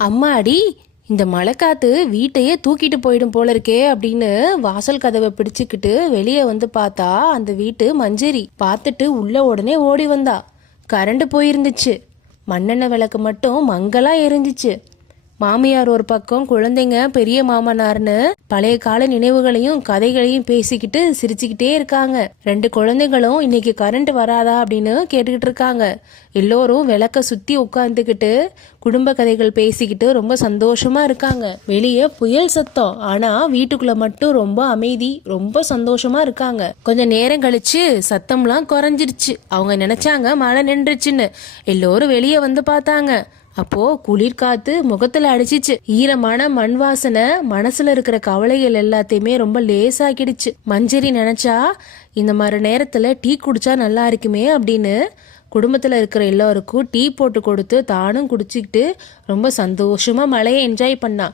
அம்மாடி, இந்த மழைக்காத்து வீட்டையே தூக்கிட்டு போயிடும் போல இருக்கே அப்படின்னு வாசல் கதவை பிடிச்சுக்கிட்டு வெளியே வந்து பார்த்தா அந்த வீட்டு மஞ்சரி பார்த்துட்டு உள்ள உடனே ஓடி வந்தா. கரண்ட் போயிருந்துச்சு. மண்ணெண்ணெய் விளக்கு மட்டும் மங்களா எரிஞ்சிச்சு. மாமியார் ஒரு பக்கம், குழந்தைங்க பெரிய மாமனார்னு பழைய கால நினைவுகளையும் கதைகளையும் பேசிக்கிட்டு சிரிச்சுக்கிட்டே இருக்காங்க. 2 குழந்தைகளும் இன்னைக்கு கரண்ட் வராதா அப்படின்னு கேட்டுக்கிட்டு இருக்காங்க. எல்லோரும் விளக்க சுத்தி உட்காந்துக்கிட்டு குடும்ப கதைகள் பேசிக்கிட்டு ரொம்ப சந்தோஷமா இருக்காங்க. வெளியே புயல் சத்தம், ஆனா வீட்டுக்குள்ள மட்டும் ரொம்ப அமைதி, ரொம்ப சந்தோஷமா இருக்காங்க. கொஞ்சம் நேரம் கழிச்சு சத்தம்லாம் குறைஞ்சிருச்சு. அவங்க நினைச்சாங்க மழை நின்றுச்சுன்னு. எல்லோரும் வெளியே வந்து பார்த்தாங்க. அப்போ குளிர்காத்து முகத்துல அடிச்சிச்சு. ஈரமான மண் வாசனை மனசுல இருக்கிற கவலைகள் எல்லாத்தையுமே ரொம்ப லேசாக்கிடுச்சு. மஞ்சரி நினைச்சா இந்த மாதிரி நேரத்துல டீ குடிச்சா நல்லா இருக்குமே அப்படின்னு குடும்பத்துல இருக்கிற எல்லாருக்கும் டீ போட்டு கொடுத்து தானும் குடிச்சுக்கிட்டு ரொம்ப சந்தோஷமா மழையை என்ஜாய் பண்ணா.